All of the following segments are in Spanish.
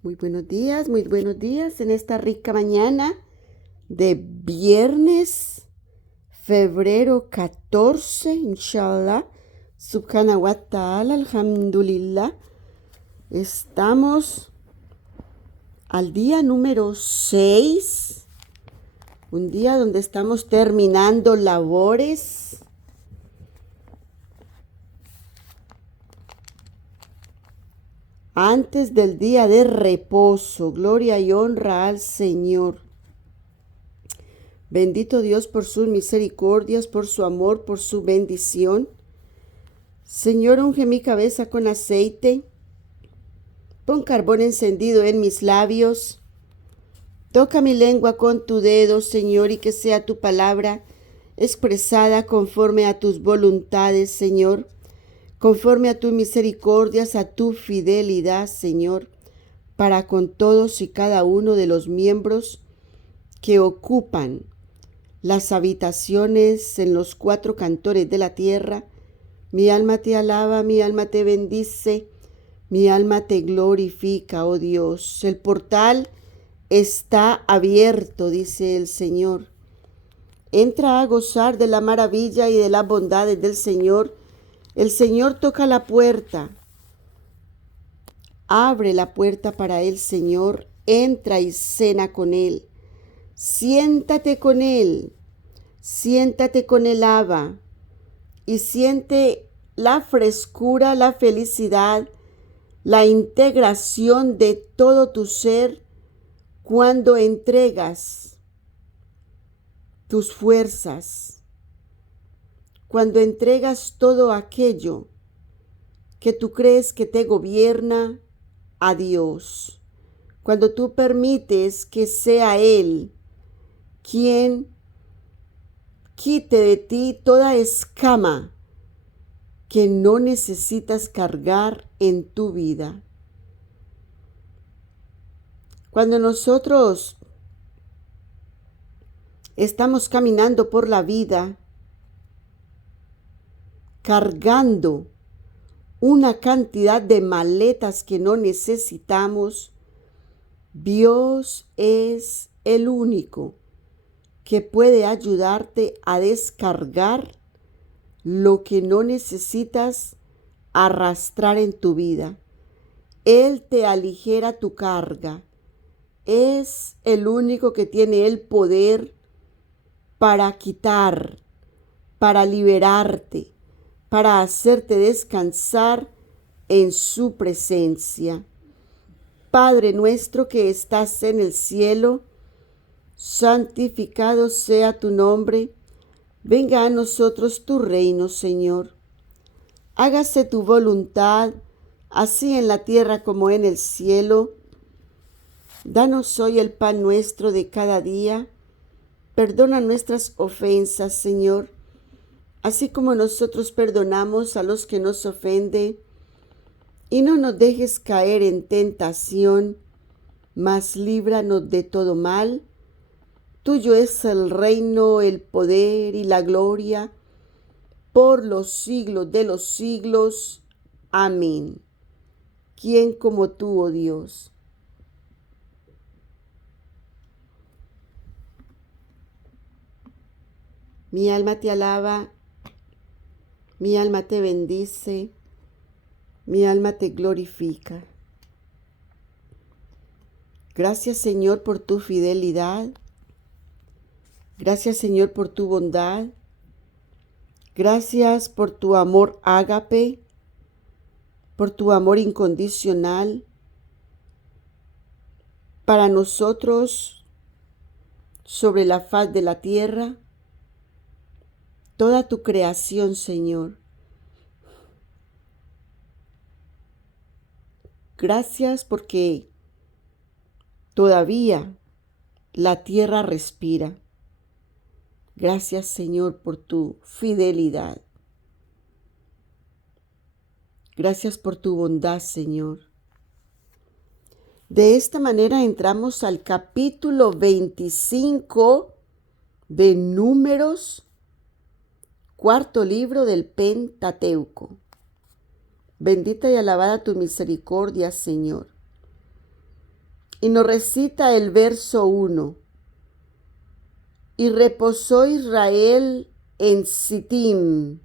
Muy buenos días en esta rica mañana de viernes, febrero 14, inshallah, subhanahu wa ta'ala, alhamdulillah. Estamos al día número 6, un día donde estamos terminando labores. Antes del día de reposo, gloria y honra al Señor. Bendito Dios por sus misericordias, por su amor, por su bendición. Señor, unge mi cabeza con aceite. Pon carbón encendido en mis labios. Toca mi lengua con tu dedo, Señor, y que sea tu palabra expresada conforme a tus voluntades, Señor. Conforme a tus misericordias, a tu fidelidad, Señor, para con todos y cada uno de los miembros que ocupan las habitaciones en los 4 cantores de la tierra. Mi alma te alaba, mi alma te bendice, mi alma te glorifica, oh Dios. El portal está abierto, dice el Señor. Entra a gozar de la maravilla y de las bondades del Señor. El Señor toca la puerta. Abre la puerta para el Señor. Entra y cena con Él. Siéntate con Él. Siéntate con el Abba y siente la frescura, la felicidad, la integración de todo tu ser cuando entregas tus fuerzas, cuando entregas todo aquello que tú crees que te gobierna a Dios, cuando tú permites que sea Él quien quite de ti toda escama que no necesitas cargar en tu vida. Cuando nosotros estamos caminando por la vida cargando una cantidad de maletas que no necesitamos, Dios es el único que puede ayudarte a descargar lo que no necesitas arrastrar en tu vida. Él te aligera tu carga. Es el único que tiene el poder para quitar, para liberarte, para hacerte descansar en su presencia. Padre nuestro que estás en el cielo, santificado sea tu nombre. Venga a nosotros tu reino, Señor. Hágase tu voluntad, así en la tierra como en el cielo. Danos hoy el pan nuestro de cada día. Perdona nuestras ofensas, Señor, así como nosotros perdonamos a los que nos ofenden. Y no nos dejes caer en tentación, mas líbranos de todo mal. Tuyo es el reino, el poder y la gloria, por los siglos de los siglos. Amén. ¿Quién como tú, oh Dios? Mi alma te alaba, mi alma te bendice, mi alma te glorifica. Gracias, Señor, por tu fidelidad. Gracias, Señor, por tu bondad. Gracias por tu amor ágape, por tu amor incondicional para nosotros sobre la faz de la tierra, toda tu creación, Señor. Gracias porque todavía la tierra respira. Gracias, Señor, por tu fidelidad. Gracias por tu bondad, Señor. De esta manera entramos al capítulo 25 de Números, cuarto libro del Pentateuco. Bendita y alabada tu misericordia, Señor. Y nos recita el verso 1. Y reposó Israel en Sittim,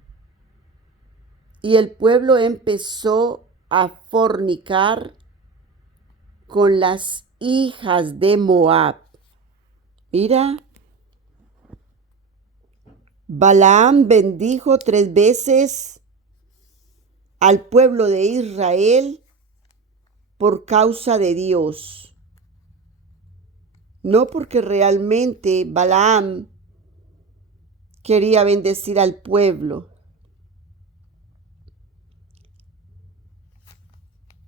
y el pueblo empezó a fornicar con las hijas de Moab. Mira, Balaam bendijo 3 veces al pueblo de Israel por causa de Dios. No porque realmente Balaam quería bendecir al pueblo,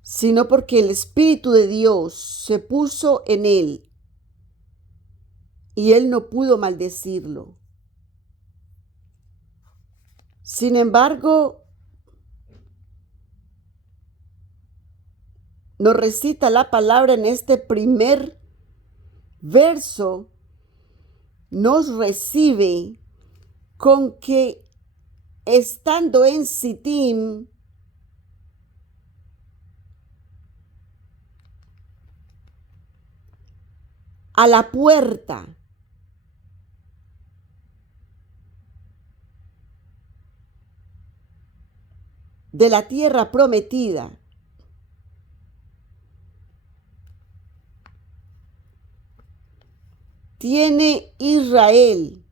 sino porque el Espíritu de Dios se puso en él y él no pudo maldecirlo. Sin embargo, nos recita la palabra en este primer verso, nos recibe con que estando en Sittim, a la puerta de la tierra prometida, tiene Israel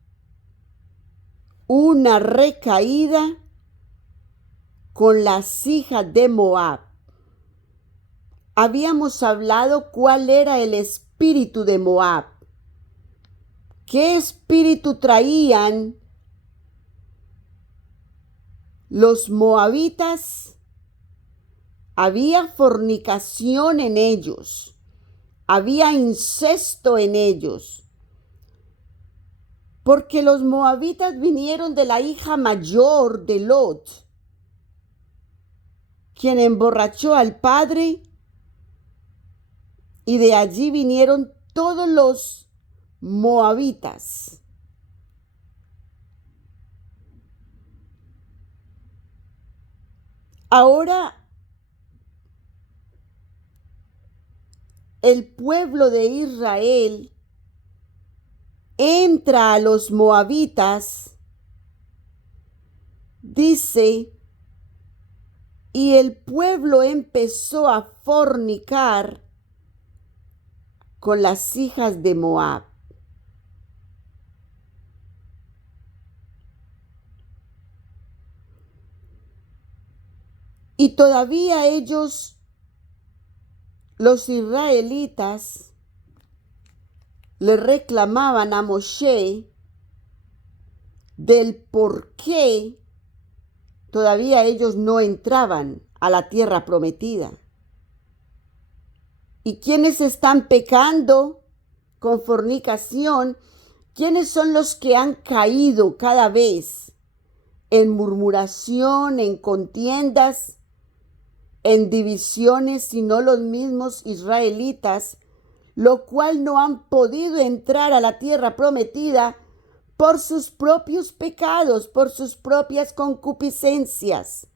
una recaída con las hijas de Moab. Habíamos hablado cuál era el espíritu de Moab. ¿Qué espíritu traían los moabitas? Había fornicación en ellos, había incesto en ellos, porque los moabitas vinieron de la hija mayor de Lot, quien emborrachó al padre, y de allí vinieron todos los moabitas. Ahora el pueblo de Israel entra a los moabitas, dice, y el pueblo empezó a fornicar con las hijas de Moab. Y todavía ellos, los israelitas, le reclamaban a Moshe del por qué todavía ellos no entraban a la tierra prometida. ¿Y quiénes están pecando con fornicación? ¿Quiénes son los que han caído cada vez en murmuración, en contiendas, en divisiones, sino los mismos israelitas, lo cual no han podido entrar a la tierra prometida por sus propios pecados, por sus propias concupiscencias?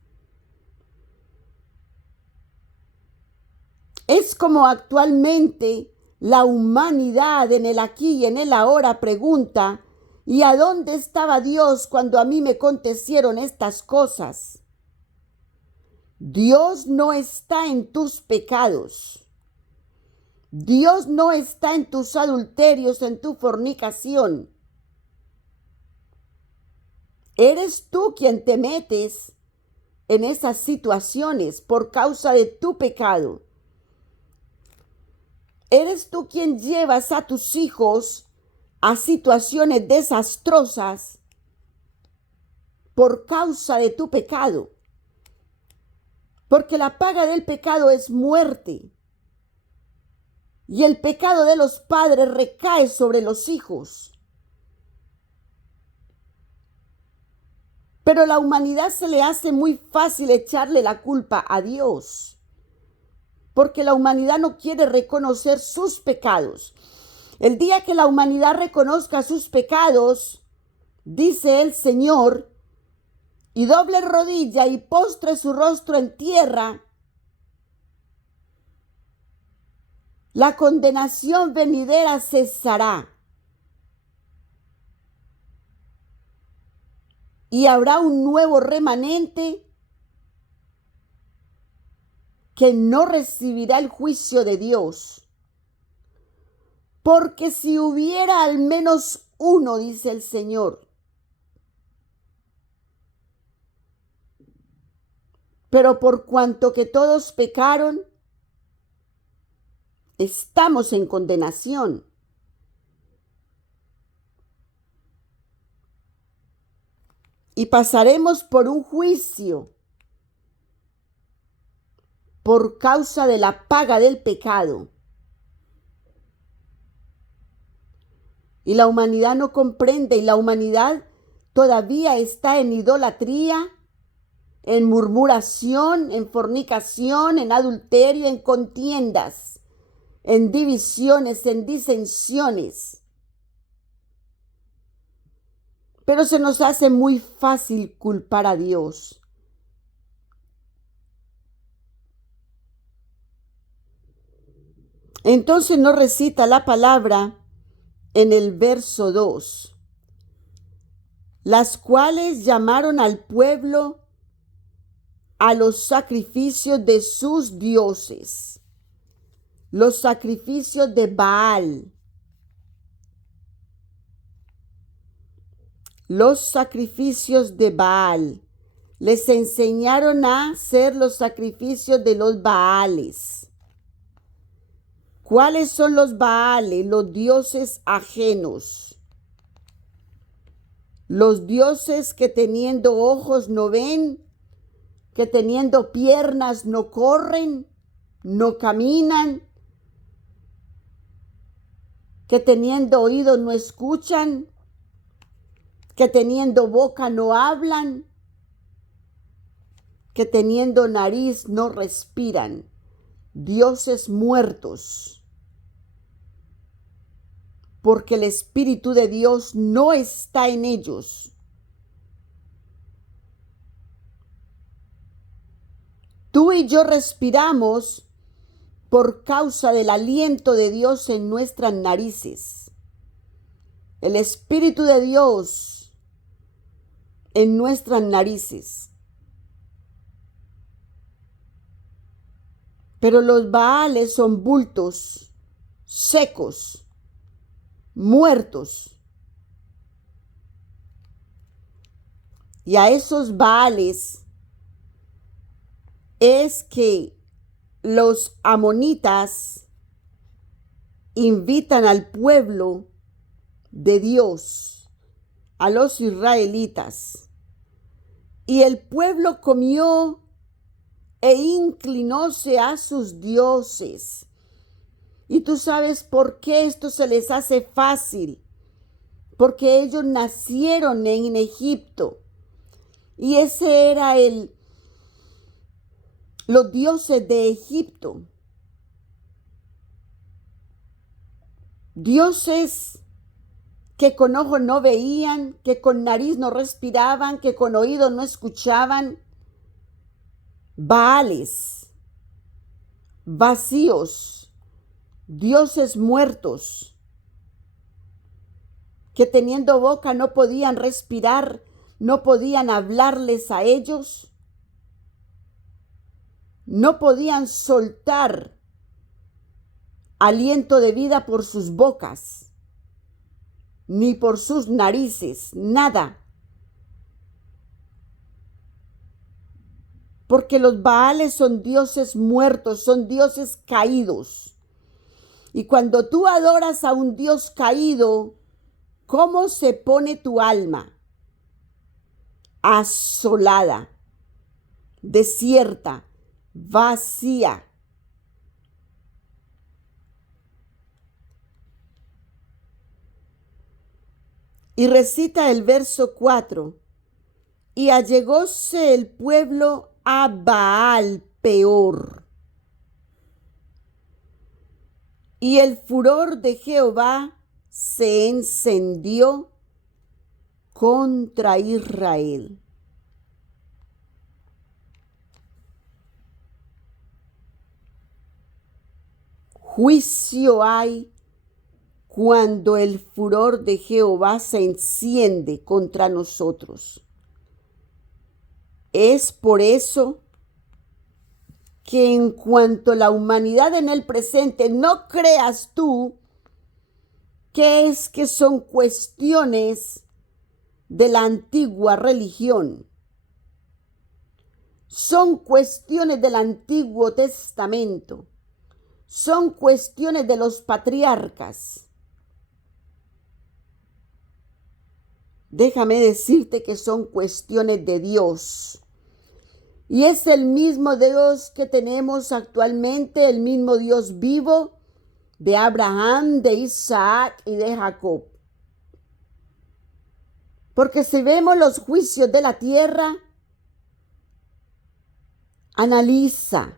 Es como actualmente la humanidad en el aquí y en el ahora pregunta, ¿y a dónde estaba Dios cuando a mí me acontecieron estas cosas? Dios no está en tus pecados. Dios no está en tus adulterios, en tu fornicación. Eres tú quien te metes en esas situaciones por causa de tu pecado. Eres tú quien llevas a tus hijos a situaciones desastrosas por causa de tu pecado. Porque la paga del pecado es muerte. Y el pecado de los padres recae sobre los hijos. Pero a la humanidad se le hace muy fácil echarle la culpa a Dios, porque la humanidad no quiere reconocer sus pecados. El día que la humanidad reconozca sus pecados, dice el Señor, y doble rodilla y postre su rostro en tierra, La condenación venidera cesará. Y habrá un nuevo remanente que no recibirá el juicio de Dios. Porque si hubiera al menos uno, dice el Señor, pero por cuanto que todos pecaron, estamos en condenación. Y pasaremos por un juicio por causa de la paga del pecado. Y la humanidad no comprende, y la humanidad todavía está en idolatría, en murmuración, en fornicación, en adulterio, en contiendas, en divisiones, en disensiones. Pero se nos hace muy fácil culpar a Dios. Entonces nos recita la palabra en el verso 2, las cuales llamaron al pueblo a los sacrificios de sus dioses, los sacrificios de Baal, los sacrificios de Baal. Les enseñaron a hacer los sacrificios de los Baales. ¿Cuáles son los Baales? Los dioses ajenos. Los dioses que teniendo ojos no ven, que teniendo piernas no corren, no caminan, que teniendo oídos no escuchan, que teniendo boca no hablan, que teniendo nariz no respiran. Dioses muertos. Porque el Espíritu de Dios no está en ellos. Tú y yo respiramos por causa del aliento de Dios en nuestras narices. El Espíritu de Dios en nuestras narices. Pero los Baales son bultos secos, muertos. Y a esos Baales es que los amonitas invitan al pueblo de Dios, a los israelitas. Y el pueblo comió e inclinóse a sus dioses. Y tú sabes por qué esto se les hace fácil. Porque ellos nacieron en Egipto. Y ese era los dioses de Egipto. Dioses que con ojos no veían, que con nariz no respiraban, que con oídos no escuchaban. Baales, vacíos, dioses muertos, que teniendo boca no podían respirar, no podían hablarles a ellos, no podían soltar aliento de vida por sus bocas, ni por sus narices, nada. Porque los Baales son dioses muertos, son dioses caídos. Y cuando tú adoras a un Dios caído, ¿cómo se pone tu alma? Asolada, desierta, vacía. Y recita el verso 4. Y allegóse el pueblo a Baal peor. Y el furor de Jehová se encendió contra Israel. Juicio hay cuando el furor de Jehová se enciende contra nosotros. Es por eso que en cuanto a la humanidad en el presente, no creas tú que son cuestiones de la antigua religión. Son cuestiones del Antiguo Testamento. Son cuestiones de los patriarcas. Déjame decirte que son cuestiones de Dios. Y es el mismo Dios que tenemos actualmente, el mismo Dios vivo de Abraham, de Isaac y de Jacob. Porque si vemos los juicios de la tierra, analiza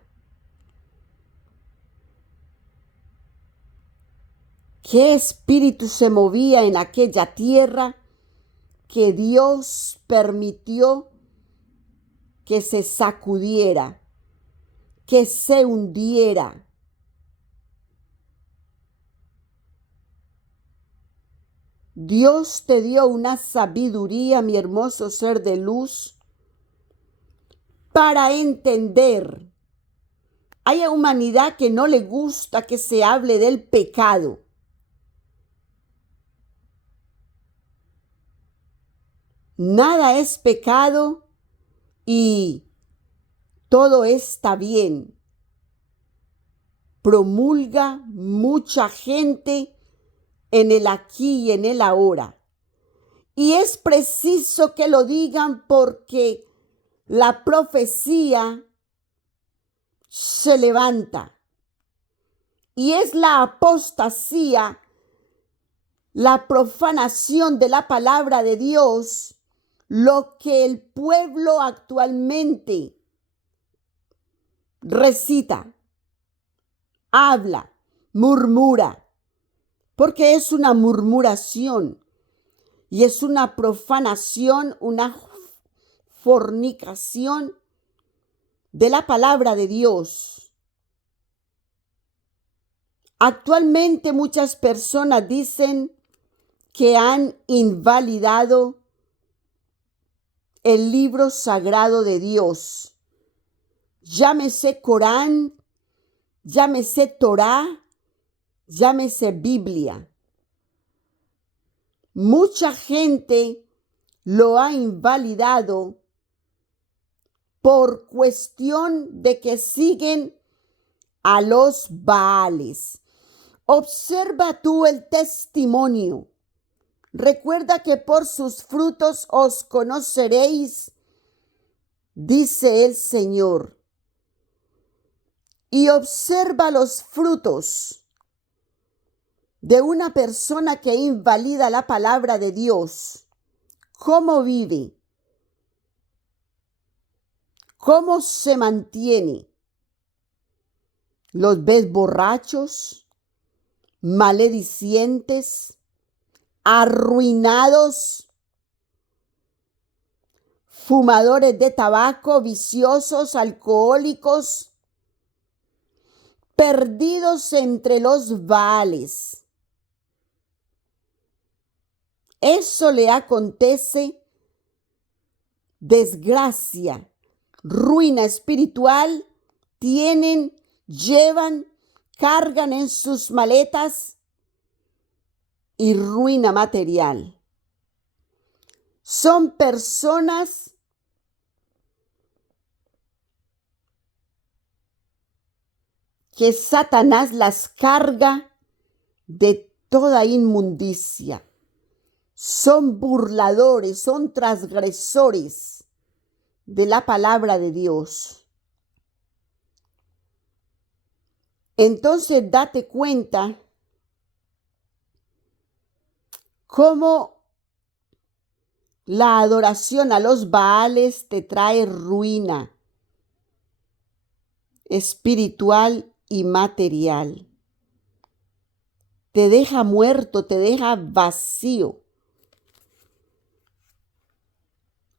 qué espíritu se movía en aquella tierra que Dios permitió que se sacudiera, que se hundiera. Dios te dio una sabiduría, mi hermoso ser de luz, para entender. Hay humanidad que no le gusta que se hable del pecado. Nada es pecado y todo está bien. Promulga mucha gente en el aquí y en el ahora. Y es preciso que lo digan porque la profecía se levanta. Y es la apostasía, la profanación de la palabra de Dios, lo que el pueblo actualmente recita, habla, murmura, porque es una murmuración y es una profanación, una fornicación de la palabra de Dios. Actualmente muchas personas dicen que han invalidado el libro sagrado de Dios. Llámese Corán, llámese Torá, llámese Biblia. Mucha gente lo ha invalidado por cuestión de que siguen a los Baales. Observa tú el testimonio. Recuerda que por sus frutos os conoceréis, dice el Señor. Y observa los frutos de una persona que invalida la palabra de Dios. ¿Cómo vive? ¿Cómo se mantiene? ¿Los ves borrachos, maledicientes, arruinados, fumadores de tabaco, viciosos, alcohólicos, perdidos entre los Baales? Eso le acontece, desgracia, ruina espiritual, llevan, cargan en sus maletas y ruina material. Son personas que Satanás las carga de toda inmundicia. Son burladores, son transgresores de la palabra de Dios. Entonces date cuenta cómo la adoración a los Baales te trae ruina espiritual y material. Te deja muerto, te deja vacío.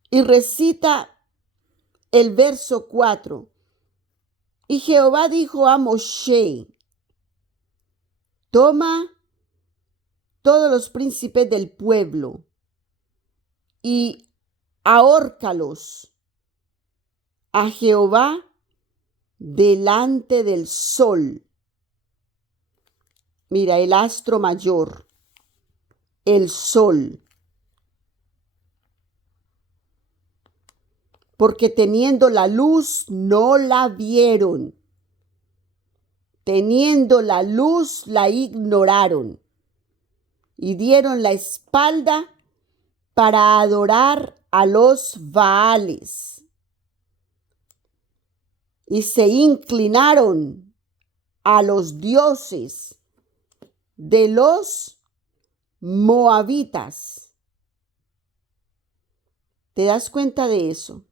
Y recita el verso 4. Y Jehová dijo a Moshe: toma todos los príncipes del pueblo y ahórcalos a Jehová delante del sol. Mira, el astro mayor, el sol. Porque teniendo la luz no la vieron. Teniendo la luz la ignoraron. Y dieron la espalda para adorar a los Baales. Y se inclinaron a los dioses de los moabitas. ¿Te das cuenta de eso?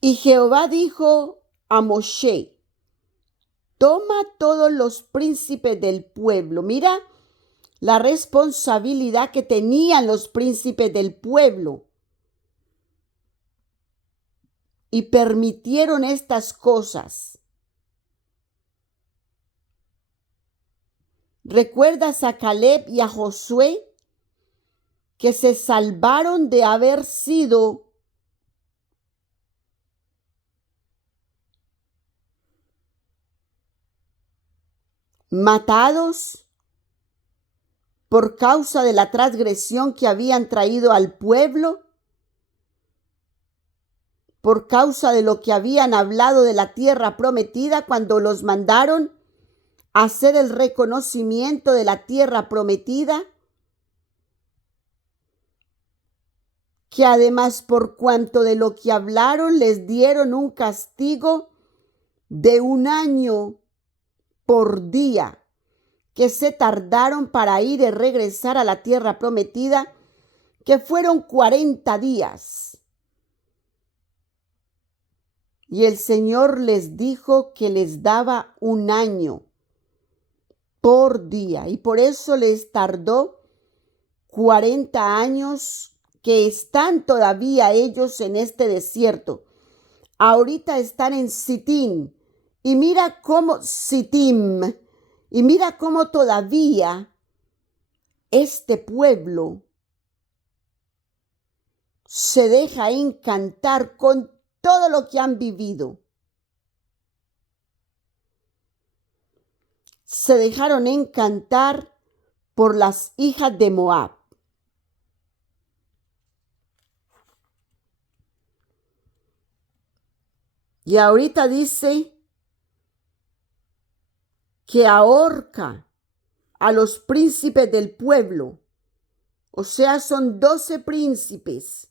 Y Jehová dijo a Moshe: toma todos los príncipes del pueblo. Mira la responsabilidad que tenían los príncipes del pueblo. Y permitieron estas cosas. ¿Recuerdas a Caleb y a Josué que se salvaron de haber sido matados por causa de la transgresión que habían traído al pueblo? Por causa de lo que habían hablado de la tierra prometida cuando los mandaron a hacer el reconocimiento de la tierra prometida, que además por cuanto de lo que hablaron les dieron un castigo de 1 año por día, que se tardaron para ir y regresar a la tierra prometida, que fueron 40 días. Y el Señor les dijo que les daba 1 año por día. Y por eso les tardó 40 años que están todavía ellos en este desierto. Ahorita están en Sitín. Y mira cómo Sitim. Y mira cómo todavía este pueblo se deja encantar con todo lo que han vivido. Se dejaron encantar por las hijas de Moab. Y ahorita dice que ahorca a los príncipes del pueblo. O sea, son 12 príncipes.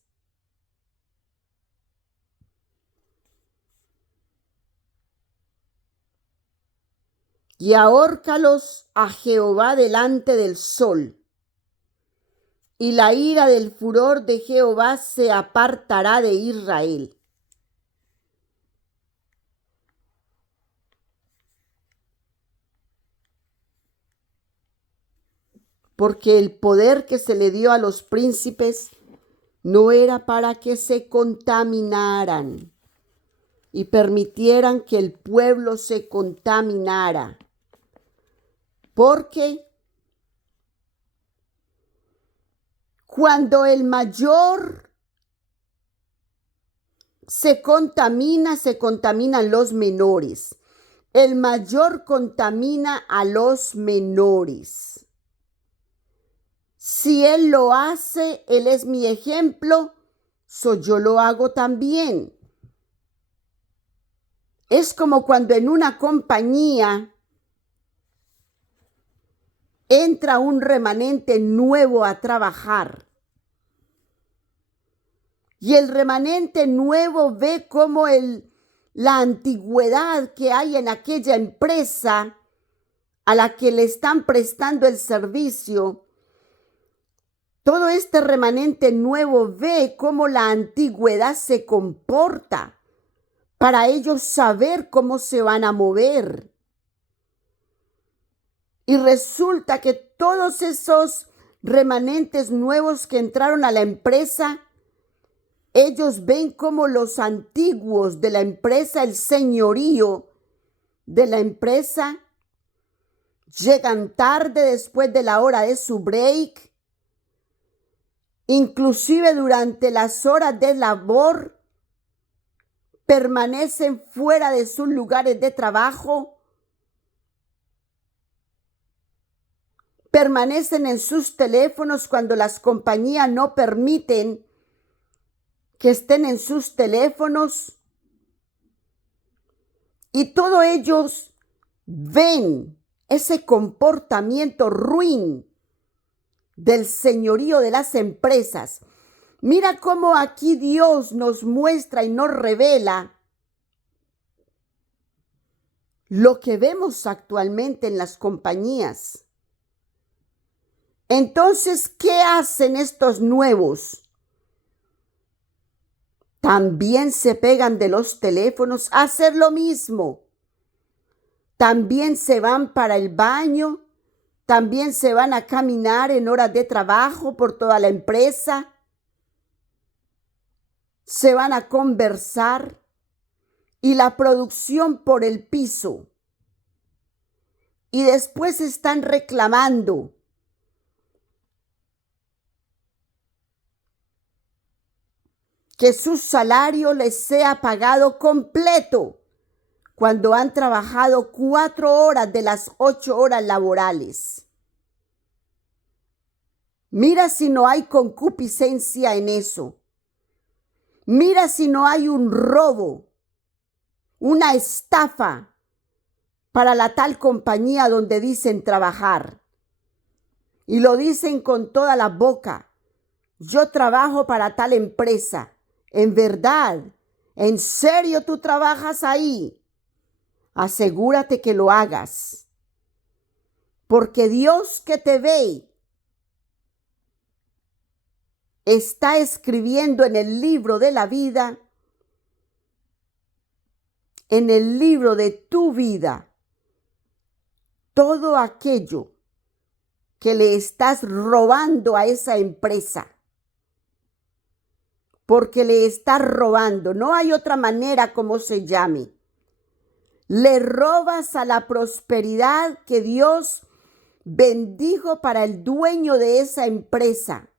Y ahórcalos a Jehová delante del sol. Y la ira del furor de Jehová se apartará de Israel. Porque el poder que se le dio a los príncipes no era para que se contaminaran y permitieran que el pueblo se contaminara. Porque cuando el mayor se contaminan los menores. El mayor contamina a los menores. Si él lo hace, él es mi ejemplo, yo lo hago también. Es como cuando en una compañía entra un remanente nuevo a trabajar. Y el remanente nuevo ve cómo la antigüedad que hay en aquella empresa a la que le están prestando el servicio. Todo este remanente nuevo ve cómo la antigüedad se comporta para ellos saber cómo se van a mover. Y resulta que todos esos remanentes nuevos que entraron a la empresa Ellos ven como los antiguos de la empresa, el señorío de la empresa, llegan tarde después de la hora de su break, inclusive durante las horas de labor, permanecen fuera de sus lugares de trabajo, permanecen en sus teléfonos cuando las compañías no permiten que estén en sus teléfonos. Y todos ellos ven ese comportamiento ruin del señorío de las empresas. Mira cómo aquí Dios nos muestra y nos revela lo que vemos actualmente en las compañías. Entonces, ¿qué hacen estos nuevos? También se pegan de los teléfonos a hacer lo mismo. También se van para el baño. También se van a caminar en horas de trabajo por toda la empresa. Se van a conversar y la producción por el piso. Y después están reclamando que su salario les sea pagado completo cuando han trabajado 4 horas de las 8 horas laborales. Mira si no hay concupiscencia en eso. Mira si no hay un robo, una estafa para la tal compañía donde dicen trabajar. Y lo dicen con toda la boca. Yo trabajo para tal empresa. En verdad, ¿en serio tú trabajas ahí? Asegúrate que lo hagas. Porque Dios que te ve está escribiendo en el libro de la vida, en el libro de tu vida, todo aquello que le estás robando a esa empresa. Porque le estás robando, no hay otra manera como se llame. Le robas a la prosperidad que Dios bendijo para el dueño de esa empresa.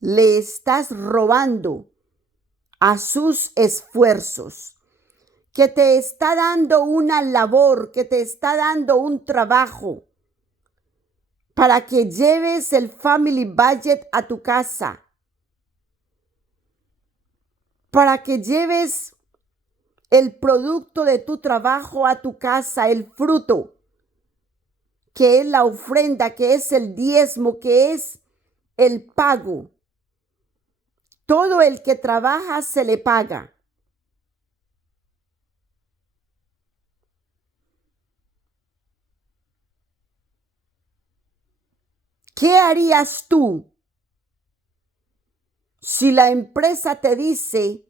Le estás robando a sus esfuerzos, que te está dando una labor, que te está dando un trabajo para que lleves el family budget a tu casa, para que lleves el producto de tu trabajo a tu casa, el fruto, que es la ofrenda, que es el diezmo, que es el pago. Todo el que trabaja se le paga. ¿Qué harías tú si la empresa te dice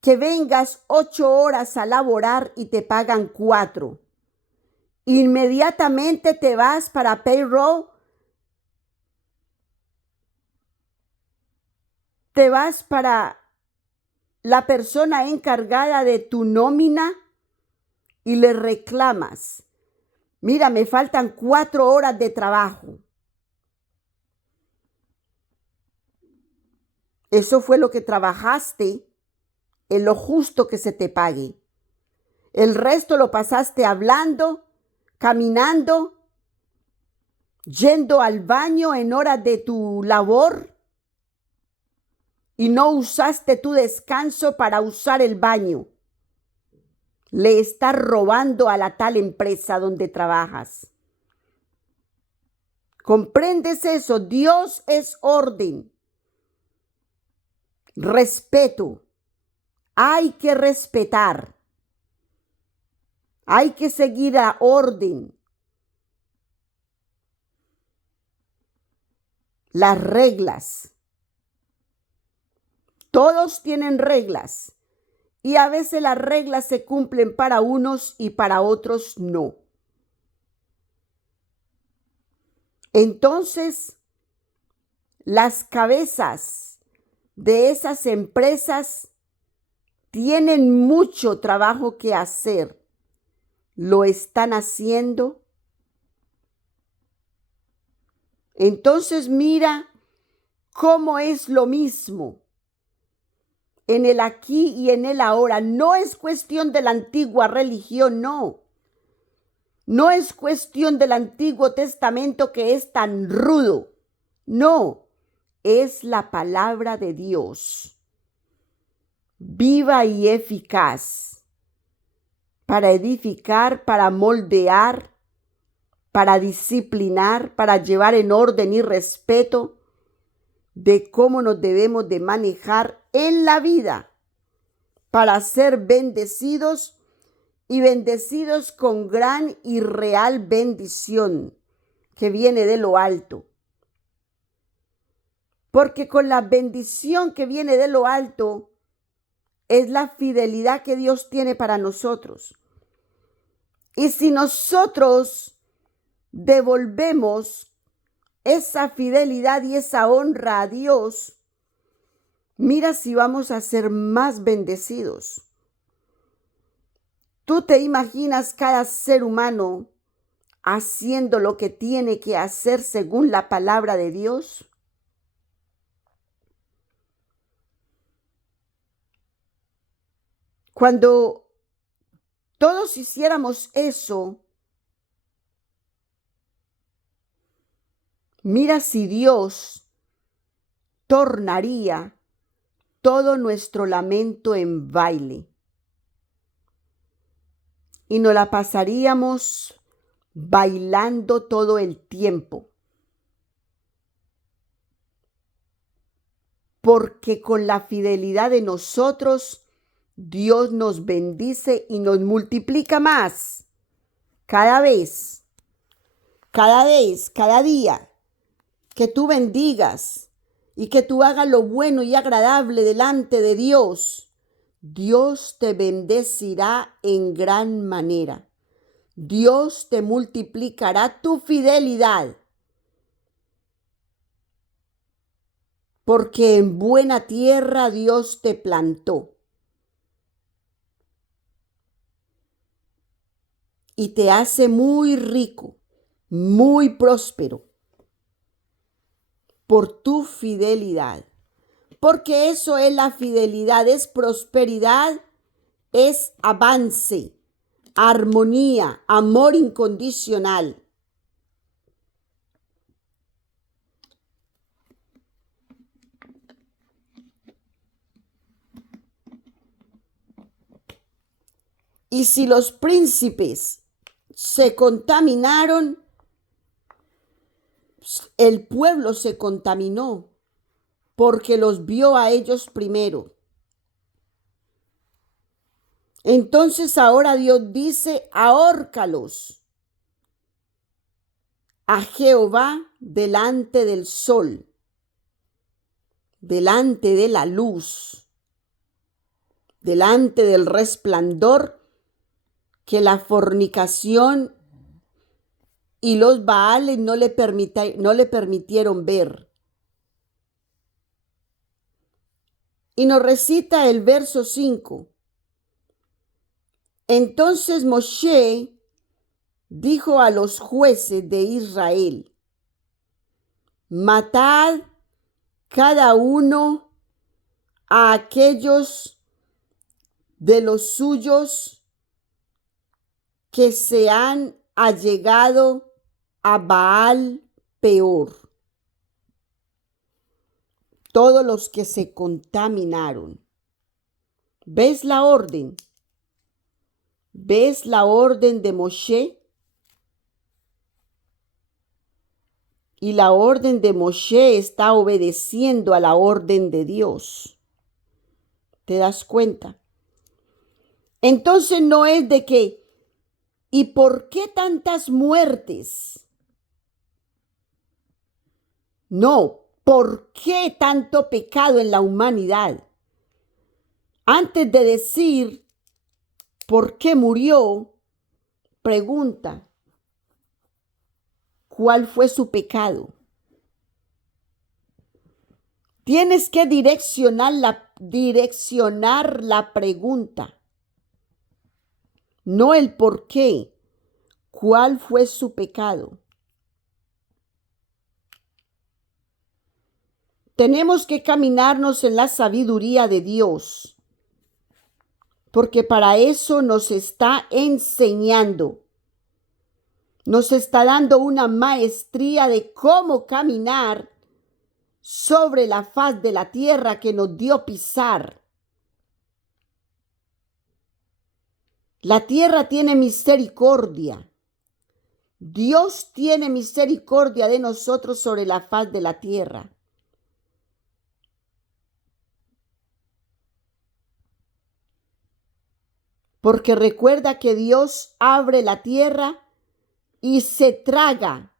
que vengas 8 horas a laborar y te pagan 4? Inmediatamente te vas para payroll, te vas para la persona encargada de tu nómina y le reclamas. Mira, me faltan 4 horas de trabajo. Eso fue lo que trabajaste, en lo justo que se te pague. El resto lo pasaste hablando, caminando, yendo al baño en horas de tu labor y no usaste tu descanso para usar el baño. Le estás robando a la tal empresa donde trabajas. ¿Comprendes eso? Dios es orden. Respeto. Hay que respetar. Hay que seguir la orden. Las reglas. Todos tienen reglas. Y a veces las reglas se cumplen para unos y para otros no. Entonces, las cabezas de esas empresas tienen mucho trabajo que hacer. ¿Lo están haciendo? Entonces mira cómo es lo mismo en el aquí y en el ahora. No es cuestión de la antigua religión, no. No es cuestión del Antiguo Testamento que es tan rudo. No, es la palabra de Dios, viva y eficaz, para edificar, para moldear, para disciplinar, para llevar en orden y respeto de cómo nos debemos de manejar en la vida para ser bendecidos y bendecidos con gran y real bendición que viene de lo alto. Porque con la bendición que viene de lo alto es la fidelidad que Dios tiene para nosotros. Y si nosotros devolvemos esa fidelidad y esa honra a Dios, mira si vamos a ser más bendecidos. ¿Tú te imaginas cada ser humano haciendo lo que tiene que hacer según la palabra de Dios? Cuando todos hiciéramos eso, mira si Dios tornaría todo nuestro lamento en baile y nos la pasaríamos bailando todo el tiempo. Porque con la fidelidad de nosotros, Dios nos bendice y nos multiplica más cada vez, cada día que tú bendigas y que tú hagas lo bueno y agradable delante de Dios. Dios te bendecirá en gran manera. Dios te multiplicará tu fidelidad. Porque en buena tierra Dios te plantó. Y te hace muy rico, muy próspero por tu fidelidad. Porque eso es la fidelidad, es prosperidad, es avance, armonía, amor incondicional. Y si los príncipes se contaminaron, el pueblo se contaminó porque los vio a ellos primero. Entonces ahora Dios dice, ahórcalos a Jehová delante del sol, delante de la luz, delante del resplandor que la fornicación y los Baales no le permitieron ver. Y nos recita el verso 5. Entonces Moshe dijo a los jueces de Israel, matad cada uno a aquellos de los suyos que se han allegado a Baal Peor. Todos los que se contaminaron. ¿Ves la orden? ¿Ves la orden de Moshe? Y la orden de Moshe está obedeciendo a la orden de Dios. ¿Te das cuenta? Entonces no es de que, ¿y por qué tantas muertes? No, ¿por qué tanto pecado en la humanidad? Antes de decir por qué murió, pregunta, ¿cuál fue su pecado? Tienes que direccionar la pregunta, no el por qué. ¿Cuál fue su pecado? Tenemos que caminarnos en la sabiduría de Dios, porque para eso nos está enseñando. Nos está dando una maestría de cómo caminar sobre la faz de la tierra que nos dio pisar. La tierra tiene misericordia. Dios tiene misericordia de nosotros sobre la faz de la tierra. Porque recuerda que Dios abre la tierra y se traga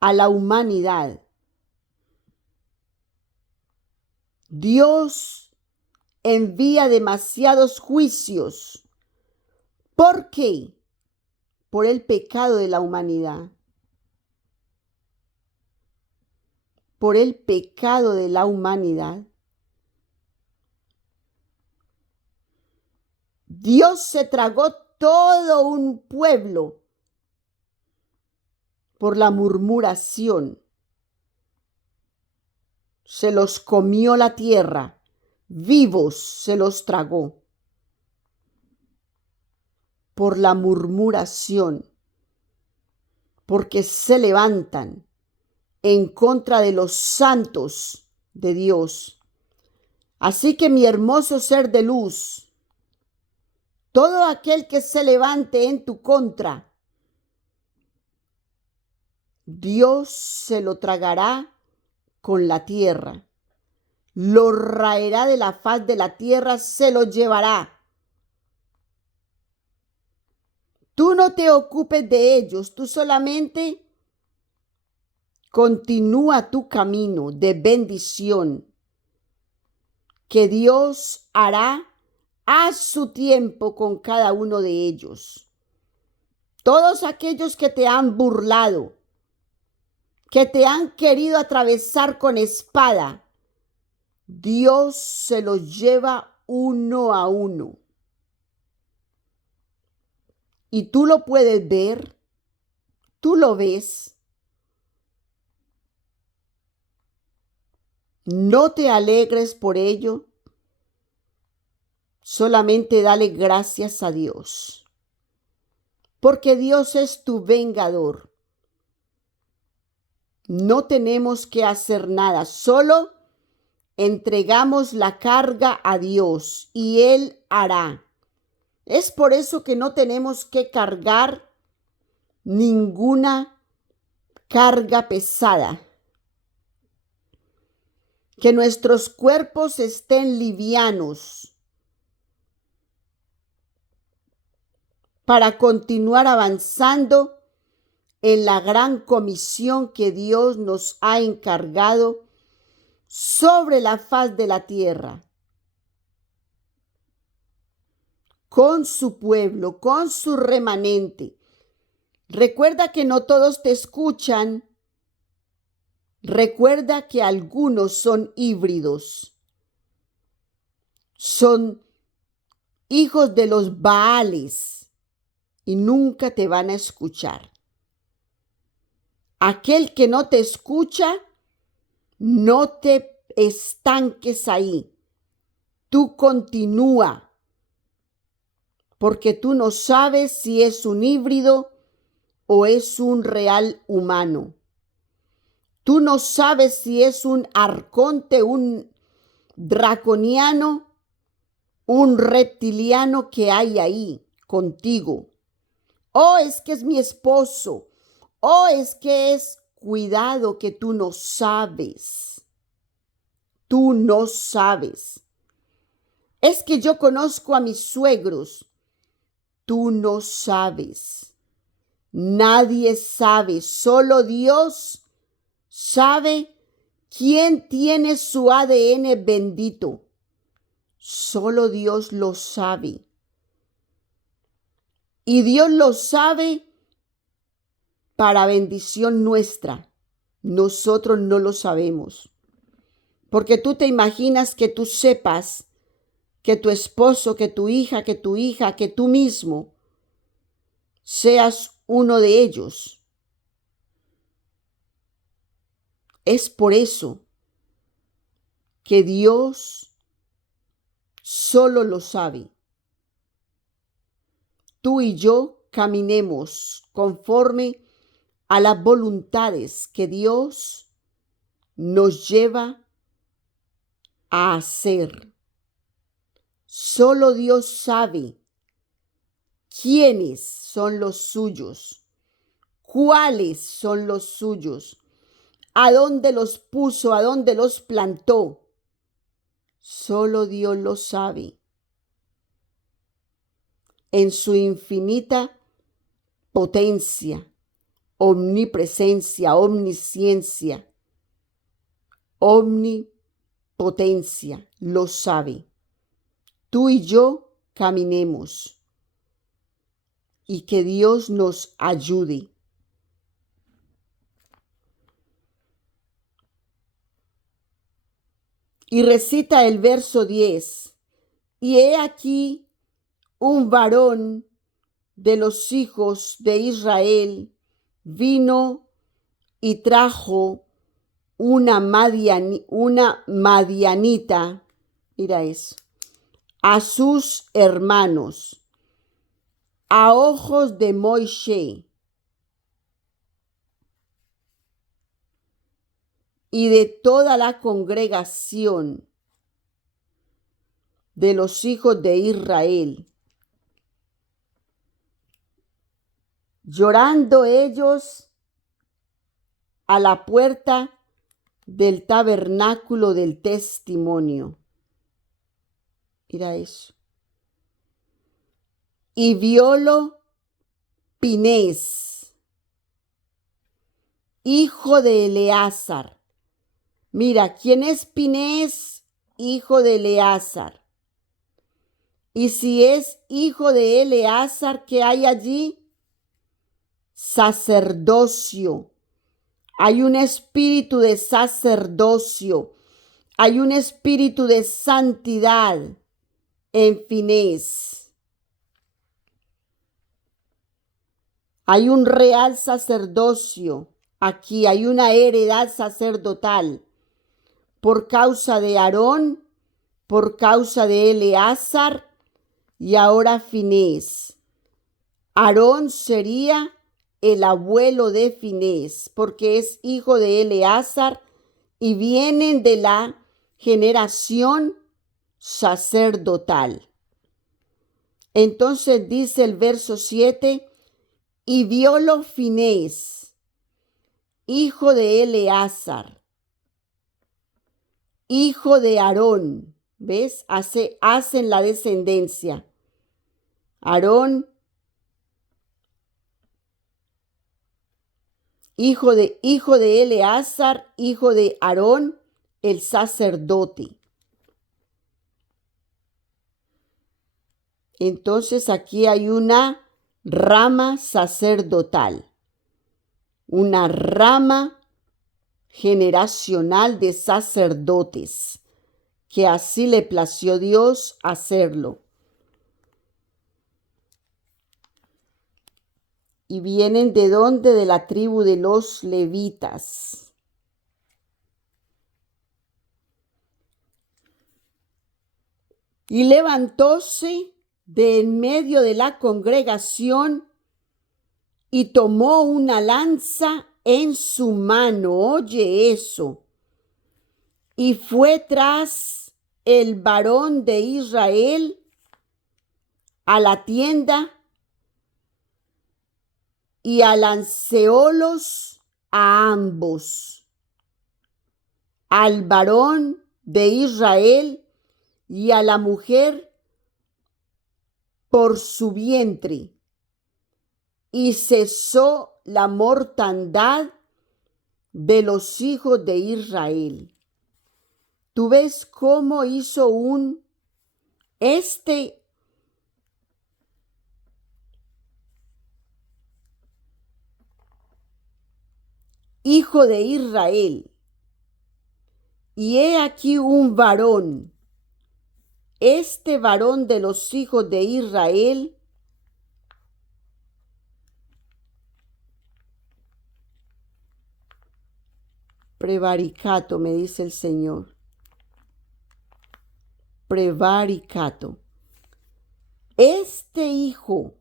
a la humanidad. Dios envía demasiados juicios. ¿Por qué? Por el pecado de la humanidad. Por el pecado de la humanidad. Dios se tragó todo un pueblo por la murmuración. Se los comió la tierra, vivos se los tragó por la murmuración, porque se levantan en contra de los santos de Dios. Así que mi hermoso ser de luz, todo aquel que se levante en tu contra, Dios se lo tragará con la tierra, lo raerá de la faz de la tierra, se lo llevará. Tú no te ocupes de ellos, tú solamente continúa tu camino de bendición que Dios hará a su tiempo con cada uno de ellos. Todos aquellos que te han burlado, que te han querido atravesar con espada, Dios se los lleva uno a uno. Y tú lo puedes ver, tú lo ves. No te alegres por ello, solamente dale gracias a Dios, porque Dios es tu vengador. No tenemos que hacer nada, solo entregamos la carga a Dios y Él hará. Es por eso que no tenemos que cargar ninguna carga pesada. Que nuestros cuerpos estén livianos para continuar avanzando en la gran comisión que Dios nos ha encargado sobre la faz de la tierra, con su pueblo, con su remanente. Recuerda que no todos te escuchan. Recuerda que algunos son híbridos. Son hijos de los Baales y nunca te van a escuchar. Aquel que no te escucha, no te estanques ahí. Tú continúa, porque tú no sabes si es un híbrido o es un real humano. Tú no sabes si es un arconte, un draconiano, un reptiliano que hay ahí contigo. Oh, es que es mi esposo. Oh, es que es, cuidado que tú no sabes. Tú no sabes. Es que yo conozco a mis suegros. Tú no sabes. Nadie sabe, solo Dios sabe quién tiene su ADN bendito. Solo Dios lo sabe. Y Dios lo sabe para bendición nuestra. Nosotros no lo sabemos. porque tú te imaginas que tú sepas que tu esposo, que tu hija, que tú mismo seas uno de ellos. Es por eso que Dios solo lo sabe. Tú y yo caminemos conforme a las voluntades que Dios nos lleva a hacer. Solo Dios sabe quiénes son los suyos, cuáles son los suyos, a dónde los puso, a dónde los plantó. Solo Dios lo sabe. En su infinita potencia, omnipresencia, omnisciencia, omnipotencia, lo sabe. Tú y yo caminemos y que Dios nos ayude. Y recita el verso 10. Y he aquí un varón de los hijos de Israel vino y trajo una madianita, mira eso, a sus hermanos, a ojos de Moisés y de toda la congregación de los hijos de Israel. Llorando ellos a la puerta del tabernáculo del testimonio. Mira eso. Y violo Pinés, hijo de Eleazar. Mira, ¿quién es Pinés? Hijo de Eleazar. Y si es hijo de Eleazar, ¿qué hay allí? Sacerdocio. Hay un espíritu de sacerdocio. Hay un espíritu de santidad en Finés. Hay un real sacerdocio aquí. Hay una heredad sacerdotal por causa de Aarón, por causa de Eleazar y ahora Finés. Aarón sería el abuelo de Finés, porque es hijo de Eleazar y vienen de la generación sacerdotal. Entonces dice el verso 7, y violo Finés, hijo de Eleazar, hijo de Aarón. ¿Ves? Hacen la descendencia. Aarón, hijo de Eleazar, hijo de Aarón, el sacerdote. Entonces aquí hay una rama sacerdotal, una rama generacional de sacerdotes, que así le plació Dios hacerlo. ¿Y vienen de dónde? De la tribu de los levitas. Y levantóse de en medio de la congregación y tomó una lanza en su mano. Oye eso. Y fue tras el varón de Israel a la tienda y alanceólos a ambos, al varón de Israel y a la mujer por su vientre, y cesó la mortandad de los hijos de Israel. ¿Tú ves cómo hizo hijo de Israel? Y he aquí un varón, este varón de los hijos de Israel, prevaricato, me dice el Señor, prevaricato. Este hijo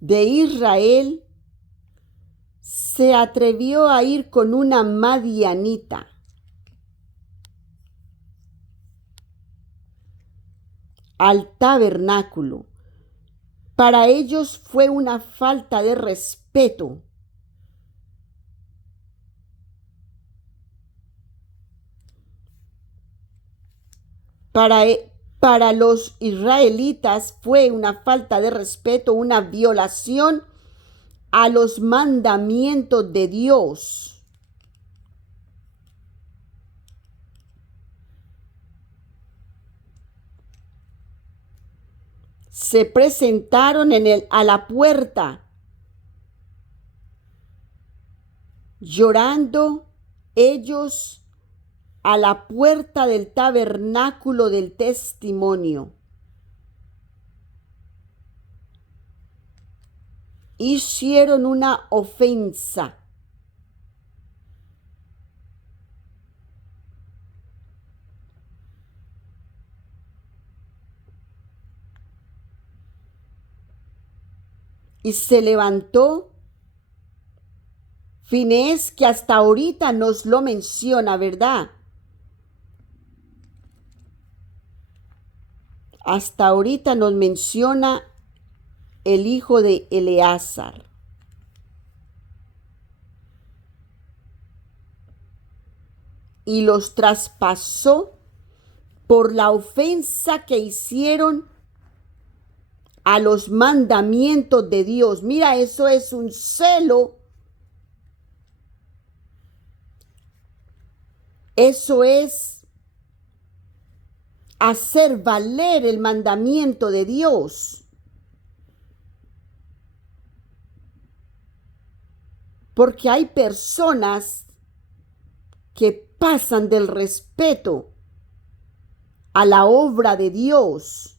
de Israel se atrevió a ir con una madianita al tabernáculo. Para ellos fue una falta de respeto. Para los israelitas fue una falta de respeto, una violación a los mandamientos de Dios. Se presentaron a la puerta, llorando ellos a la puerta del tabernáculo del testimonio. Hicieron una ofensa. Y se levantó Finés, que hasta ahorita nos lo menciona, ¿verdad? Hasta ahorita nos menciona el hijo de Eleazar. Y los traspasó por la ofensa que hicieron a los mandamientos de Dios. Mira, eso es un celo. Eso es hacer valer el mandamiento de Dios. Porque hay personas que pasan del respeto a la obra de Dios.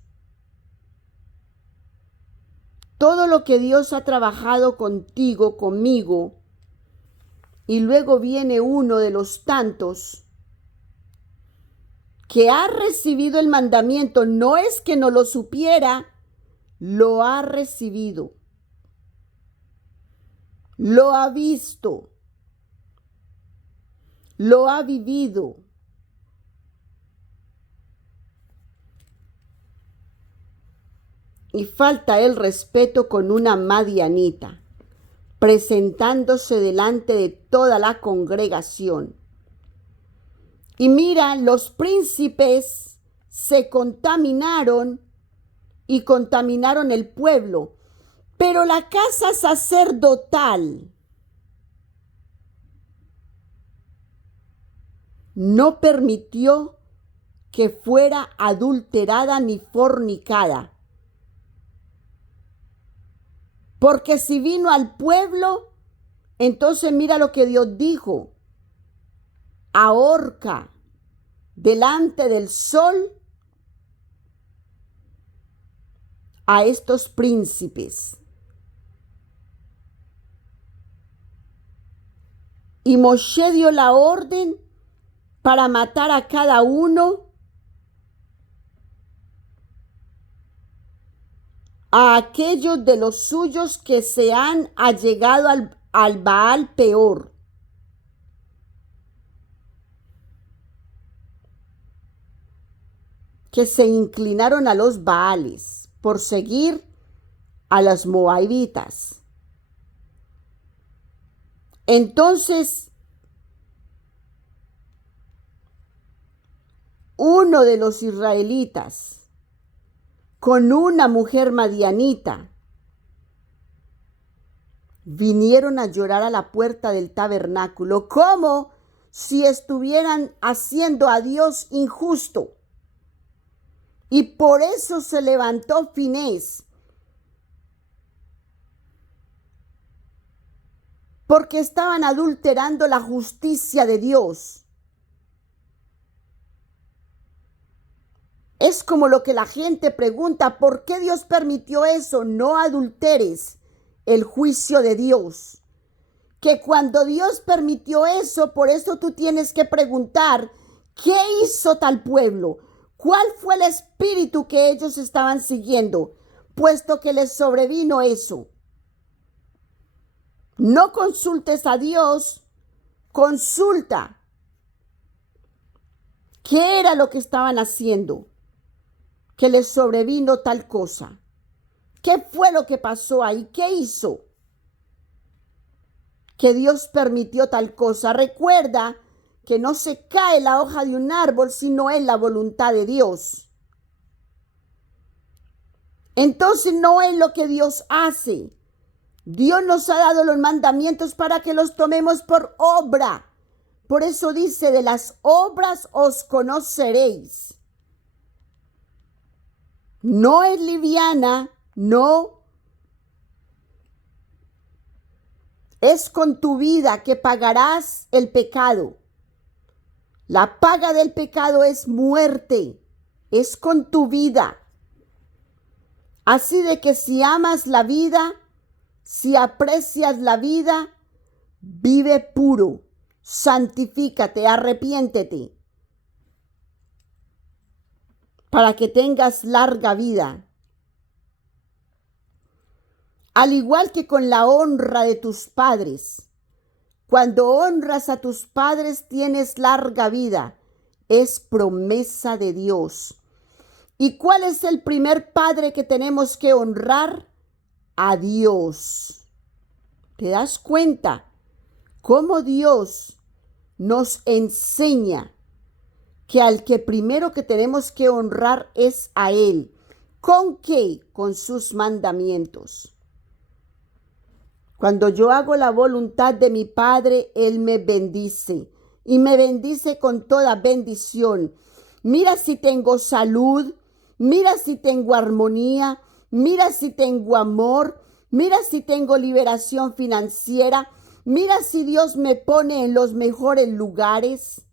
Todo lo que Dios ha trabajado contigo, conmigo, y luego viene uno de los tantos que ha recibido el mandamiento, no es que no lo supiera, lo ha recibido, lo ha visto, lo ha vivido. Y falta el respeto con una madianita, presentándose delante de toda la congregación. Y mira, los príncipes se contaminaron y contaminaron el pueblo, pero la casa sacerdotal no permitió que fuera adulterada ni fornicada. Porque si vino al pueblo, entonces mira lo que Dios dijo: ahorca delante del sol a estos príncipes. Y Moshe dio la orden para matar a cada uno, a aquellos de los suyos que se han allegado al Baal peor. Que se inclinaron a los Baales por seguir a las moabitas. Entonces, uno de los israelitas con una mujer madianita vinieron a llorar a la puerta del tabernáculo, como si estuvieran haciendo a Dios injusto. Y por eso se levantó Finés porque estaban adulterando la justicia de Dios. Es como lo que la gente pregunta, ¿por qué Dios permitió eso? No adulteres el juicio de Dios. Que cuando Dios permitió eso, por eso tú tienes que preguntar, ¿qué hizo tal pueblo? ¿Cuál fue el espíritu que ellos estaban siguiendo? Puesto que les sobrevino eso. No consultes a Dios, consulta qué era lo que estaban haciendo, que les sobrevino tal cosa. ¿Qué fue lo que pasó ahí? ¿Qué hizo que Dios permitió tal cosa? Recuerda que no se cae la hoja de un árbol si no es la voluntad de Dios. Entonces no es lo que Dios hace. Dios nos ha dado los mandamientos para que los tomemos por obra. Por eso dice, de las obras os conoceréis. No es liviana, no. Es con tu vida que pagarás el pecado. La paga del pecado es muerte. Es con tu vida. Así de que si amas la vida, si aprecias la vida, vive puro, santifícate, arrepiéntete, para que tengas larga vida. Al igual que con la honra de tus padres, cuando honras a tus padres tienes larga vida, es promesa de Dios. ¿Y cuál es el primer padre que tenemos que honrar? A Dios. ¿Te das cuenta cómo Dios nos enseña que al que primero que tenemos que honrar es a Él? ¿Con qué? Con sus mandamientos. Cuando yo hago la voluntad de mi Padre, Él me bendice y me bendice con toda bendición. Mira si tengo salud, mira si tengo armonía, mira si tengo amor, mira si tengo liberación financiera, mira si Dios me pone en los mejores lugares,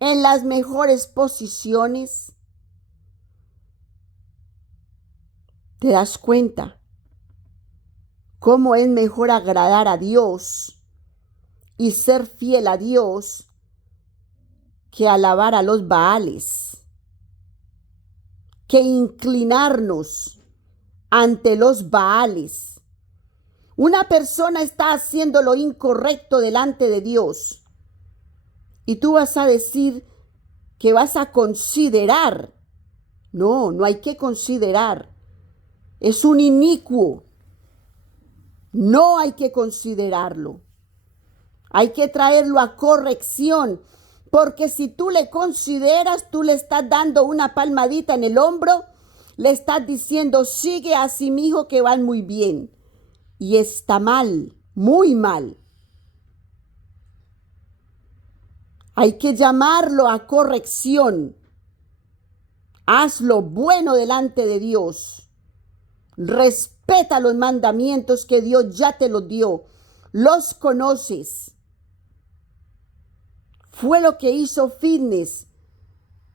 en las mejores posiciones. ¿Te das cuenta cómo es mejor agradar a Dios y ser fiel a Dios que alabar a los Baales, que inclinarnos ante los Baales? Una persona está haciendo lo incorrecto delante de Dios y tú vas a decir que vas a considerar. No, no hay que considerar. Es un inicuo. No hay que considerarlo. Hay que traerlo a corrección, porque si tú le consideras, tú le estás dando una palmadita en el hombro, le estás diciendo, sigue así, mijo, que van muy bien. Y está mal, muy mal. Hay que llamarlo a corrección. Haz lo bueno delante de Dios. Respeta los mandamientos que Dios ya te los dio. Los conoces. Fue lo que hizo Fitness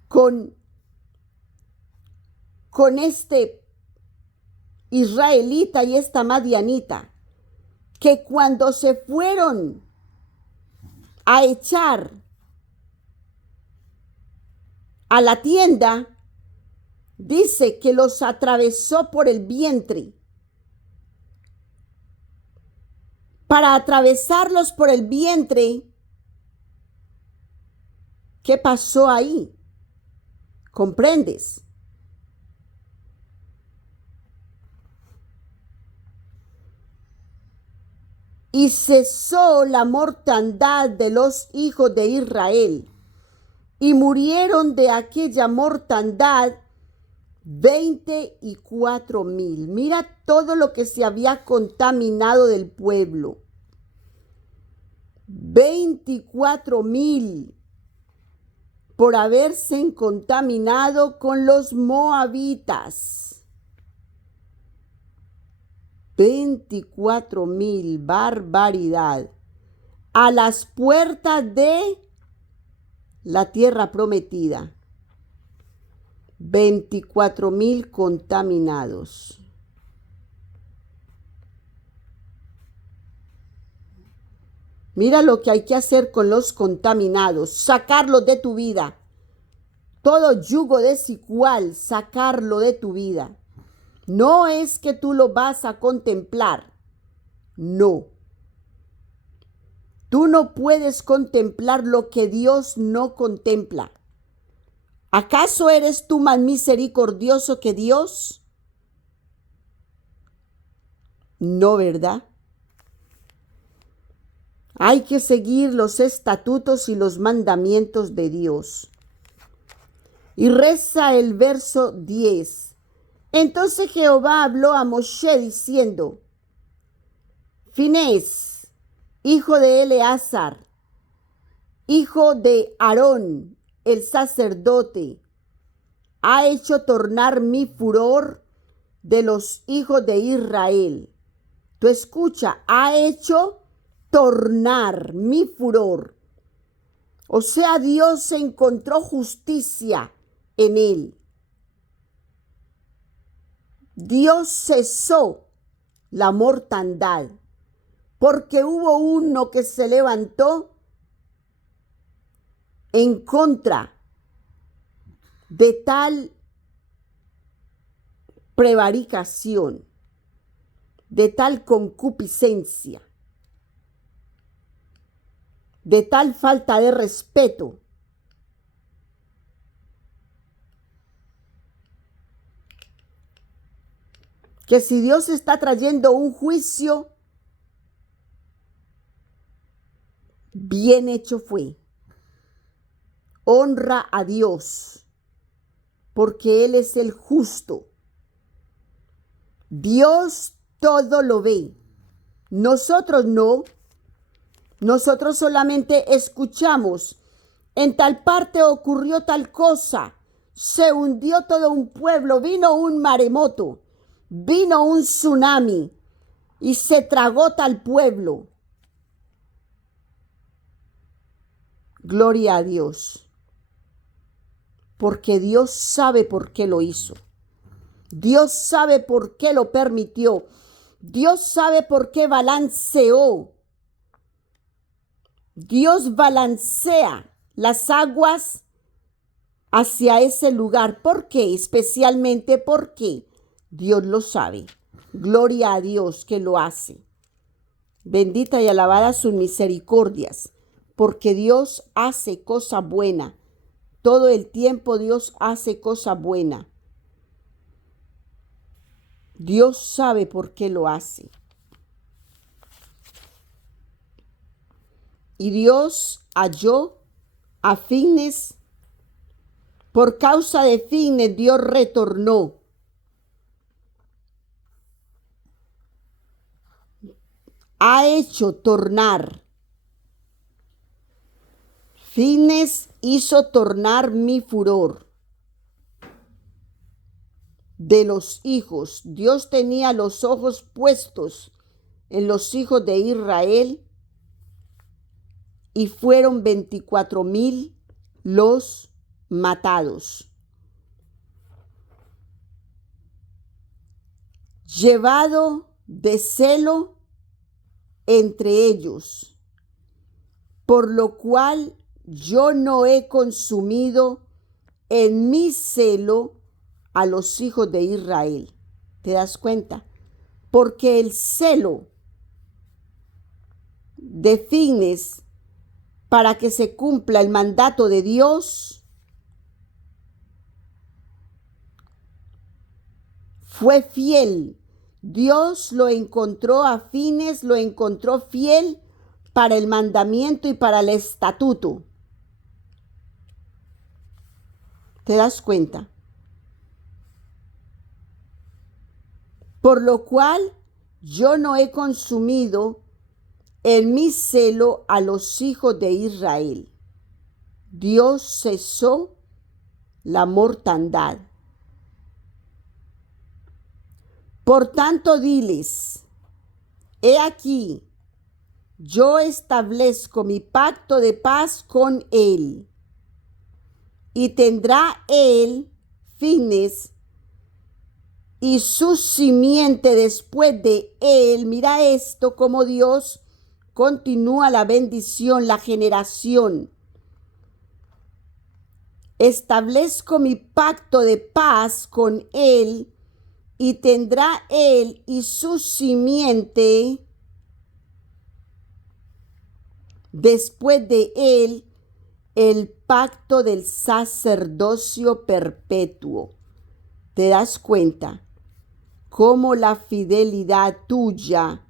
con este israelita y esta madianita, que cuando se fueron a echar a la tienda, dice que los atravesó por el vientre. Para atravesarlos por el vientre, ¿qué pasó ahí? ¿Comprendes? Y cesó la mortandad de los hijos de Israel, y murieron de aquella mortandad 24,000. Mira todo lo que se había contaminado del pueblo. 24,000 por haberse contaminado con los moabitas. 24,000, barbaridad. A las puertas de la tierra prometida. 24,000 contaminados. Mira lo que hay que hacer con los contaminados, sacarlos de tu vida. Todo yugo desigual, sacarlo de tu vida. No es que tú lo vas a contemplar, no. Tú no puedes contemplar lo que Dios no contempla. ¿Acaso eres tú más misericordioso que Dios? No, ¿verdad? Hay que seguir los estatutos y los mandamientos de Dios. Y reza el verso 10. Entonces Jehová habló a Moshe diciendo: Finés, hijo de Eleazar, hijo de Aarón, el sacerdote, ha hecho tornar mi furor de los hijos de Israel. Tú escucha, ha hecho tornar mi furor. O sea, Dios encontró justicia en él. Dios cesó la mortandad, porque hubo uno que se levantó en contra de tal prevaricación, de tal concupiscencia, de tal falta de respeto. Que si Dios está trayendo un juicio, bien hecho fue. Honra a Dios, porque Él es el justo. Dios todo lo ve. Nosotros no. Nosotros solamente escuchamos. En tal parte ocurrió tal cosa. Se hundió todo un pueblo. Vino un maremoto. Vino un tsunami. Y se tragó tal pueblo. Gloria a Dios. Porque Dios sabe por qué lo hizo. Dios sabe por qué lo permitió. Dios sabe por qué balanceó. Dios balancea las aguas hacia ese lugar. ¿Por qué? Especialmente porque Dios lo sabe. Gloria a Dios que lo hace. Bendita y alabada sus misericordias, porque Dios hace cosa buena. Todo el tiempo Dios hace cosa buena. Dios sabe por qué lo hace. Y Dios halló a Finés. Por causa de Finés, Dios retornó. Ha hecho tornar. Finés hizo tornar mi furor de los hijos. Dios tenía los ojos puestos en los hijos de Israel y fueron 24,000 los matados. Llevado de celo entre ellos, por lo cual yo no he consumido en mi celo a los hijos de Israel. ¿Te das cuenta? Porque el celo de Finés para que se cumpla el mandato de Dios fue fiel. Dios lo encontró a Finés, lo encontró fiel para el mandamiento y para el estatuto. ¿Te das cuenta? Por lo cual yo no he consumido en mi celo a los hijos de Israel. Dios cesó la mortandad. Por tanto, diles, he aquí, yo establezco mi pacto de paz con él, y tendrá él fines y su simiente después de él. Mira esto, como Dios continúa la bendición, la generación. Establezco mi pacto de paz con él, y tendrá él y su simiente después de él el pacto del sacerdocio perpetuo. ¿Te das cuenta cómo la fidelidad tuya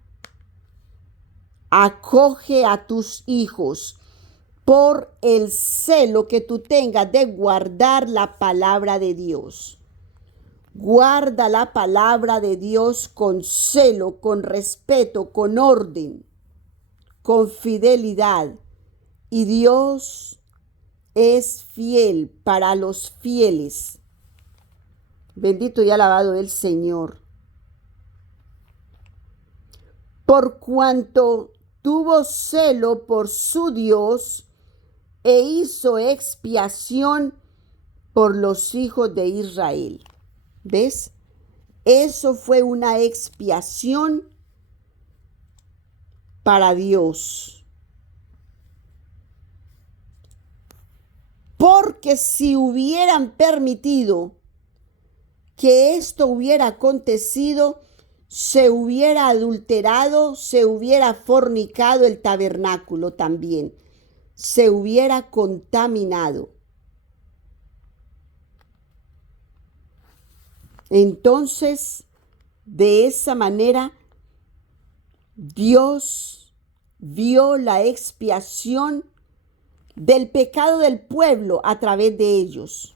acoge a tus hijos por el celo que tú tengas de guardar la palabra de Dios? Guarda la palabra de Dios con celo, con respeto, con orden, con fidelidad. Y Dios es fiel para los fieles. Bendito y alabado el Señor. Por cuanto tuvo celo por su Dios e hizo expiación por los hijos de Israel. ¿Ves? Eso fue una expiación para Dios. Porque si hubieran permitido que esto hubiera acontecido, se hubiera adulterado, se hubiera fornicado el tabernáculo también, se hubiera contaminado. Entonces, de esa manera, Dios vio la expiación del pecado del pueblo a través de ellos.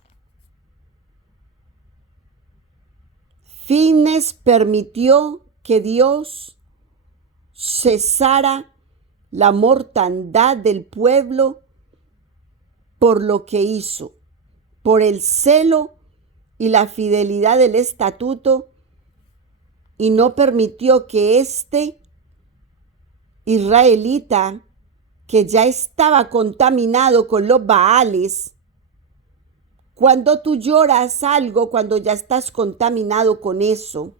Fines permitió que Dios cesara la mortandad del pueblo por lo que hizo, por el celo y la fidelidad del estatuto, y no permitió que este israelita, que ya estaba contaminado con los baales. Cuando tú lloras algo, cuando ya estás contaminado con eso,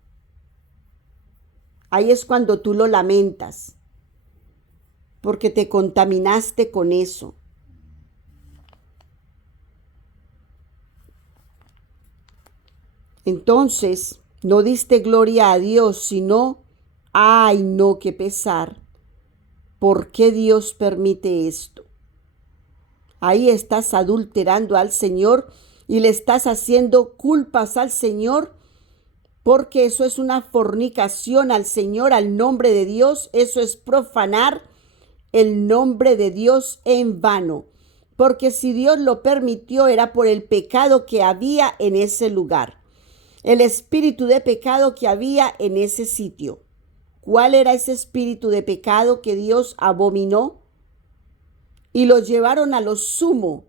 ahí es cuando tú lo lamentas, porque te contaminaste con eso. Entonces, no diste gloria a Dios, sino, ay no, qué pesar. ¿Por qué Dios permite esto? Ahí estás adulterando al Señor y le estás haciendo culpas al Señor, porque eso es una fornicación al Señor, al nombre de Dios. Eso es profanar el nombre de Dios en vano, porque si Dios lo permitió era por el pecado que había en ese lugar, el espíritu de pecado que había en ese sitio. ¿Cuál era ese espíritu de pecado que Dios abominó? Y lo llevaron a lo sumo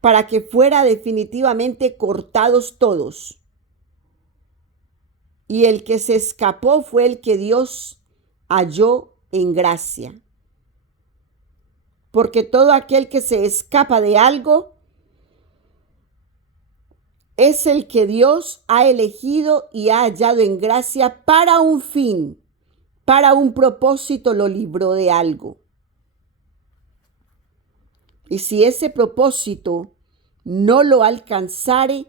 para que fuera definitivamente cortados todos. Y el que se escapó fue el que Dios halló en gracia. Porque todo aquel que se escapa de algo es el que Dios ha elegido y ha hallado en gracia para un fin, para un propósito, lo libró de algo. Y si ese propósito no lo alcanzare,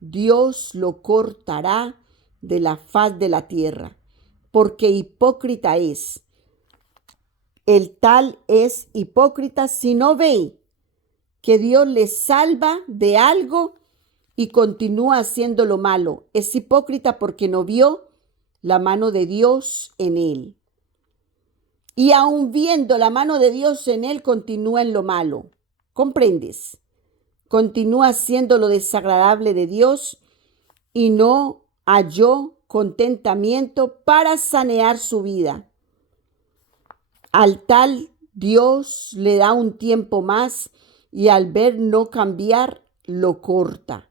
Dios lo cortará de la faz de la tierra, porque hipócrita es. El tal es hipócrita si no ve que Dios le salva de algo y continúa haciendo lo malo. Es hipócrita porque no vio la mano de Dios en él. Y aun viendo la mano de Dios en él, continúa en lo malo. ¿Comprendes? Continúa haciendo lo desagradable de Dios y no halló contentamiento para sanear su vida. Al tal Dios le da un tiempo más y al ver no cambiar, lo corta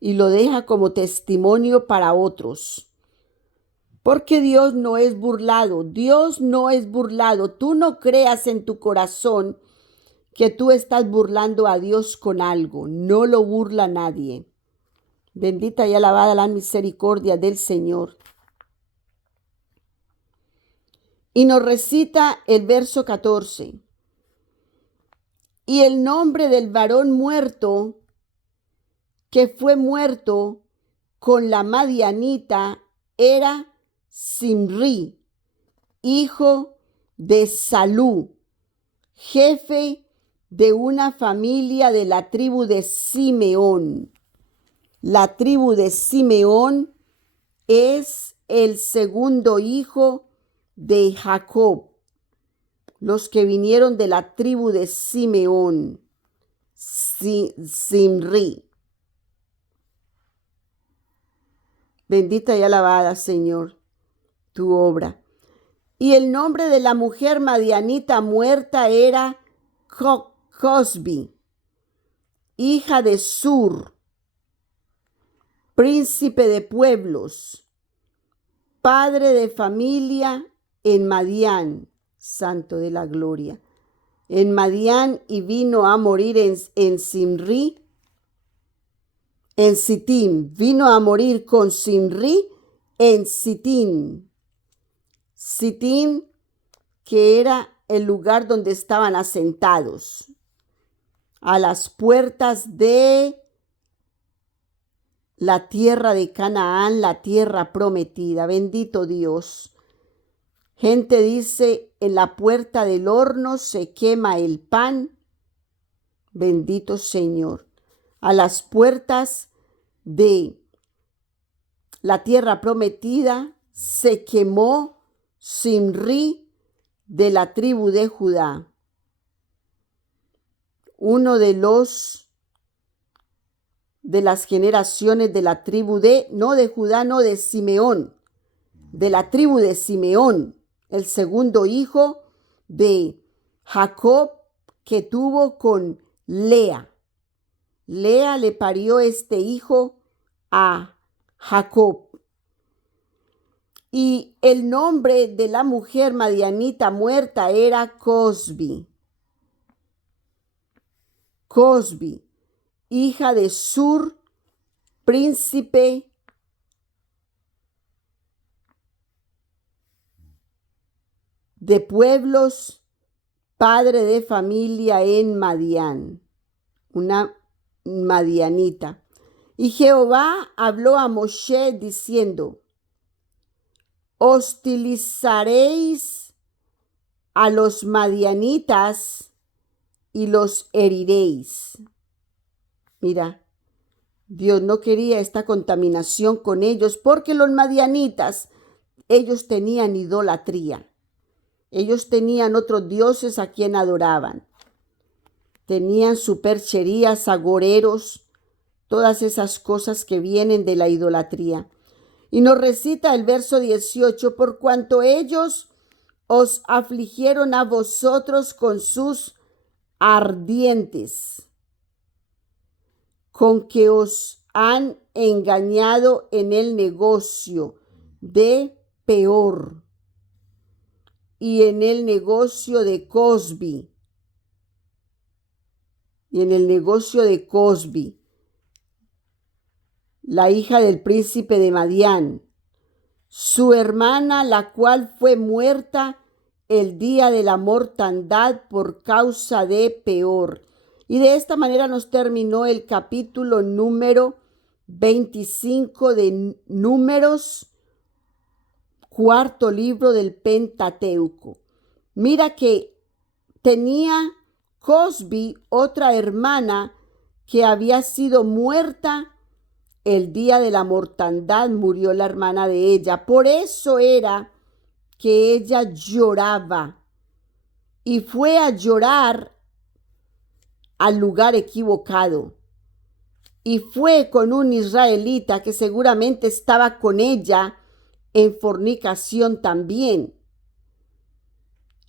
y lo deja como testimonio para otros. Porque Dios no es burlado, Dios no es burlado. Tú no creas en tu corazón que tú estás burlando a Dios con algo. No lo burla nadie. Bendita y alabada la misericordia del Señor. Y nos recita el verso 14. Y el nombre del varón muerto, que fue muerto con la madianita, era Simri, hijo de Salú, jefe de una familia de la tribu de Simeón. La tribu de Simeón es el segundo hijo de Jacob. Los que vinieron de la tribu de Simeón, Simri. Bendita y alabada, Señor, tu obra. Y el nombre de la mujer madianita muerta era Cosbi, hija de Sur, príncipe de pueblos, padre de familia en Madián, santo de la gloria, en Madián, y vino a morir en Simri, en Sitim, vino a morir con Simri en Sitim. Sitim, que era el lugar donde estaban asentados, a las puertas de la tierra de Canaán, la tierra prometida. Bendito Dios. Gente dice, en la puerta del horno se quema el pan. Bendito Señor. A las puertas de la tierra prometida se quemó Simri de la tribu de Judá. Uno de las generaciones de la tribu no de Judá, no de Simeón, de la tribu de Simeón, el segundo hijo de Jacob que tuvo con Lea. Lea le parió este hijo a Jacob. Y el nombre de la mujer madianita muerta era Cosbi. Cosbi, hija de Sur, príncipe de pueblos, padre de familia en Madián, una madianita. Y Jehová habló a Moshe diciendo: hostilizaréis a los madianitas y los heriréis. Mira, Dios no quería esta contaminación con ellos porque los madianitas, ellos tenían idolatría. Ellos tenían otros dioses a quien adoraban. Tenían supercherías, agoreros, todas esas cosas que vienen de la idolatría. Y nos recita el verso 18, por cuanto ellos os afligieron a vosotros con sus ardientes, con que os han engañado en el negocio de Peor y en el negocio de Cosbi. Y en el negocio de Cosbi, la hija del príncipe de Madián, su hermana, la cual fue muerta el día de la mortandad por causa de Peor. Y de esta manera nos terminó el capítulo número 25 de Números, cuarto libro del Pentateuco. Mira que tenía Cosbi otra hermana que había sido muerta el día de la mortandad, murió la hermana de ella. Por eso era que ella lloraba y fue a llorar al lugar equivocado. Y fue con un israelita que seguramente estaba con ella en fornicación también.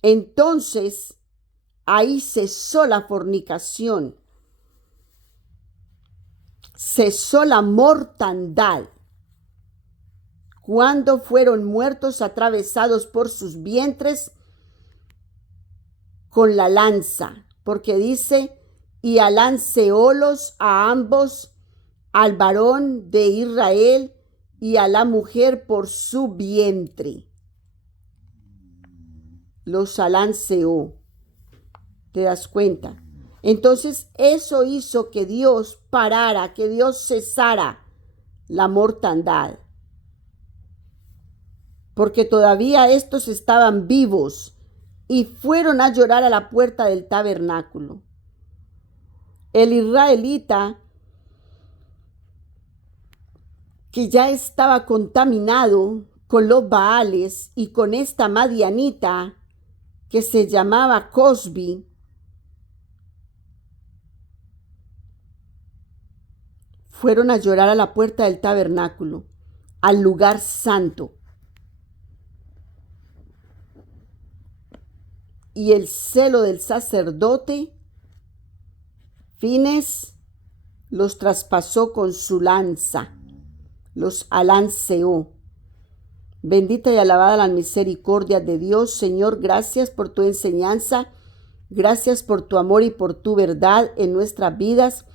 Entonces, ahí cesó la fornicación, cesó la mortandad. cuando fueron muertos atravesados por sus vientres con la lanza, porque dice, y alanceólos a ambos, al varón de Israel y a la mujer por su vientre. Los alanceó. ¿Te das cuenta? Entonces eso hizo que Dios parara, que Dios cesara la mortandad. Porque todavía estos estaban vivos y fueron a llorar a la puerta del tabernáculo. El israelita, que ya estaba contaminado con los Baales y con esta madianita que se llamaba Cosbi, fueron a llorar a la puerta del tabernáculo, al lugar santo. Y el celo del sacerdote Fines los traspasó con su lanza, los alanceó. Bendita y alabada la misericordia de Dios. Señor, gracias por tu enseñanza, gracias por tu amor y por tu verdad en nuestras vidas.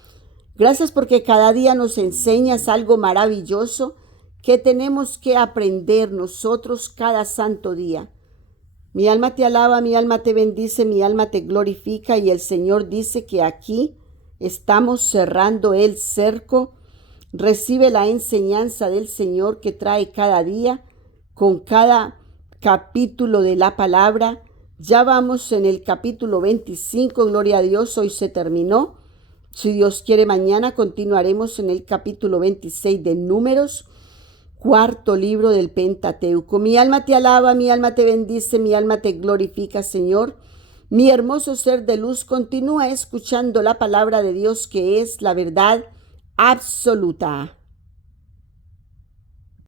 Gracias porque cada día nos enseñas algo maravilloso que tenemos que aprender nosotros cada santo día. Mi alma te alaba, mi alma te bendice, mi alma te glorifica, y el Señor dice que aquí estamos cerrando el cerco. Recibe la enseñanza del Señor que trae cada día con cada capítulo de la palabra. Ya vamos en el capítulo 25, gloria a Dios, hoy se terminó. Si Dios quiere, mañana continuaremos en el capítulo 26 de Números, cuarto libro del Pentateuco. Mi alma te alaba, mi alma te bendice, mi alma te glorifica, Señor. Mi hermoso ser de luz, continúa escuchando la palabra de Dios, que es la verdad absoluta.